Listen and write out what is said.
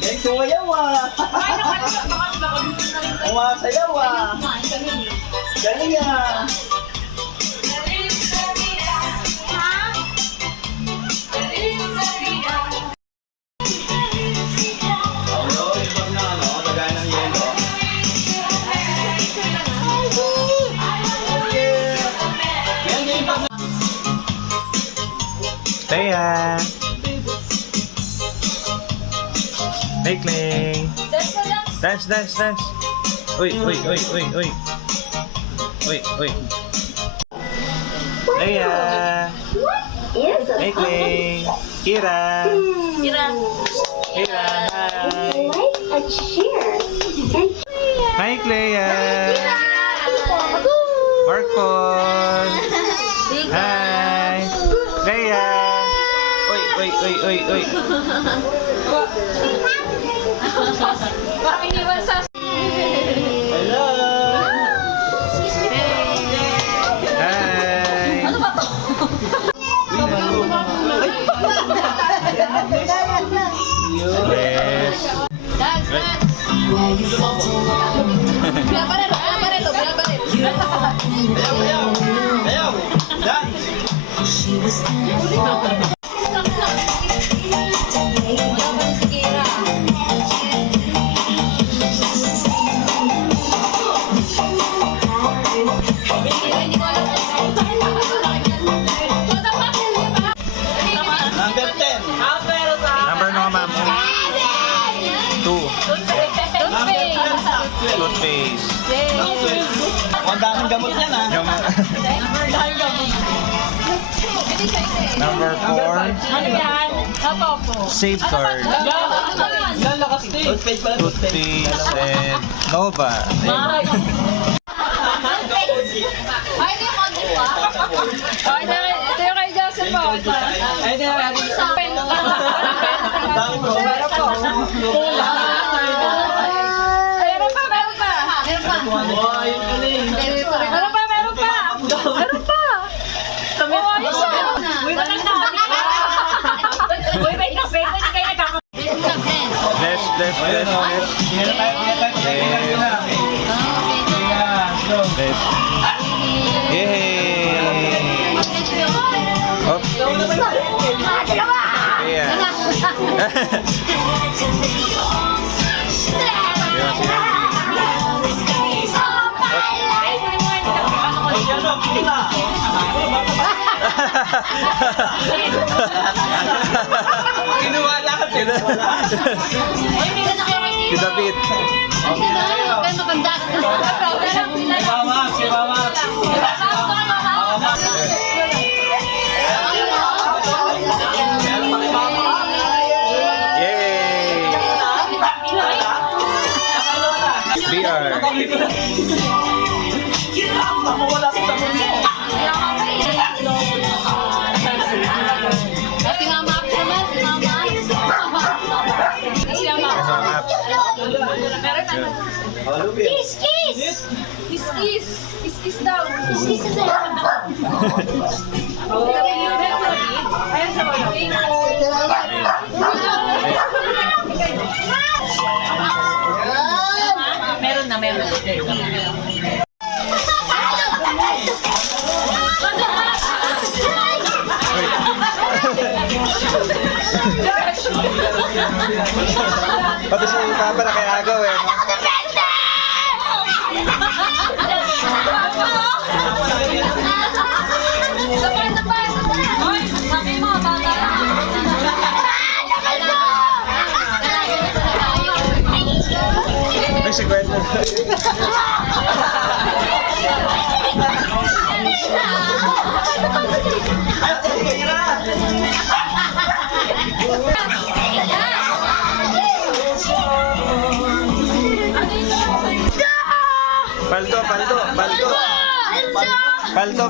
Galing sumayaw ah. Umasayaw ah. Galing ah. Leia! Makeling! Dance, dance, dance! Uy, uy, uy, uy, uy! Uy, uy! Leia! Makeling! Kira! Kira. Kira, hi! Like a cheer. Hi, Clea! Marcos! Hi! Clea! Uy, uy, uy, uy, uy! Parang iniwan sa... Hello! Hi! Ano ba to? Yes! Dance, dance. Pinaparelo, pinaparelo, pinaparelo. Ayaw, ayaw! Ayaw! Dance! Wala pa rin si Kira. Hindi ko alam. Number 10! Number no, ma'am? 2. Toothpaste. Ang daming gamot yan ah. Yung, number 4. Ano yan? Opo. Safeguard. Toothpaste pala. Toothpaste and Nova. Ay, ito yung konti pa. Ay, ito yung kay Joseph po. Ay, ito yung pen. Ang dami ko. Meron pa. Meron pa. Meron pa. Ay, galing. Meron pa. Meron pa. Uy, walang na. Uy, wait lang. Wait, hindi kayo nagkakaroon. Bless, bless, bless, bless. Hindi na tayo. Bless. Yay! Oh. Yeah. Kinuha lahat. Si David. Si Mama. Yay! BR. Wala sa tamon mo. Si Mama ako naman. Si Mama. Kiss, kiss! Kiss, kiss! Kiss, kiss daw. Kiss, kiss is it. Ayan sa mga. Meron na. Pati si Papa na kaya agaw eh. Hoy, sabi mo, bata. Ay, si Gwen. Paldo.